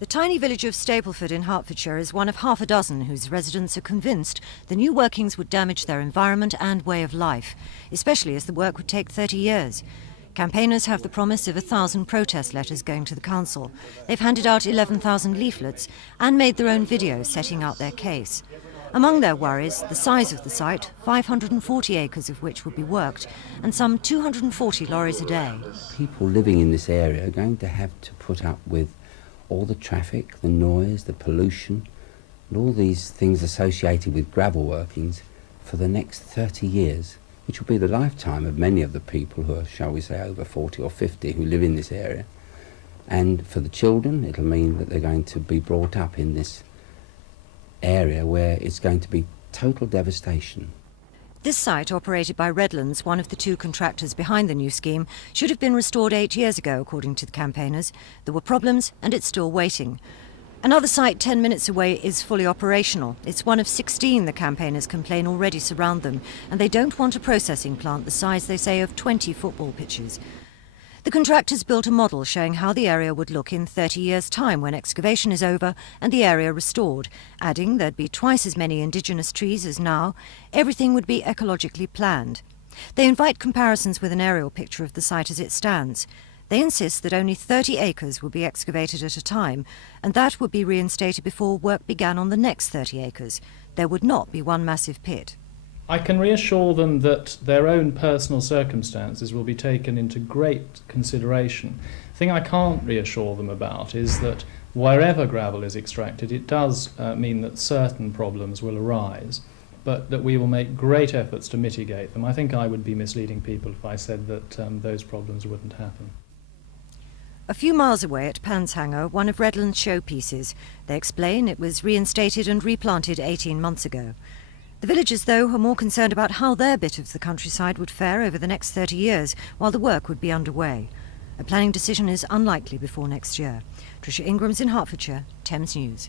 The tiny village of Stapleford in Hertfordshire is one of half a dozen whose residents are convinced the new workings would damage their environment and way of life, especially as the work would take 30 years. Campaigners have the promise of 1,000 protest letters going to the council. They've handed out 11,000 leaflets and made their own videos setting out their case. Among their worries, the size of the site, 540 acres of which would be worked, and some 240 lorries a day. People living in this area are going to have to put up with all the traffic, the noise, the pollution, and all these things associated with gravel workings for the next 30 years, which will be the lifetime of many of the people who are, shall we say, over 40 or 50 who live in this area. And for the children, it'll mean that they're going to be brought up in this area where it's going to be total devastation. This site, operated by REDLAND, one of the two contractors behind the new scheme, should have been restored 8 years ago, according to the campaigners. There were problems and it's still waiting. Another site 10 minutes away is fully operational. It's one of 16 the campaigners complain already surround them, and they don't want a processing plant the size, they say, of 20 football pitches. The contractors built a model showing how the area would look in 30 years' time when excavation is over and the area restored, adding there'd be twice as many indigenous trees as now. Everything would be ecologically planned. They invite comparisons with an aerial picture of the site as it stands. They insist that only 30 acres would be excavated at a time, and that would be reinstated before work began on the next 30 acres. There would not be one massive pit. I can reassure them that their own personal circumstances will be taken into great consideration. The thing I can't reassure them about is that wherever gravel is extracted, it does mean that certain problems will arise, but that we will make great efforts to mitigate them. I think I would be misleading people if I said that those problems wouldn't happen. A few miles away at Panshanger, one of REDLAND's showpieces. They explain it was reinstated and replanted 18 months ago. The villagers, though, are more concerned about how their bit of the countryside would fare over the next 30 years while the work would be underway. A planning decision is unlikely before next year. Tricia Ingram's in Hertfordshire, Thames News.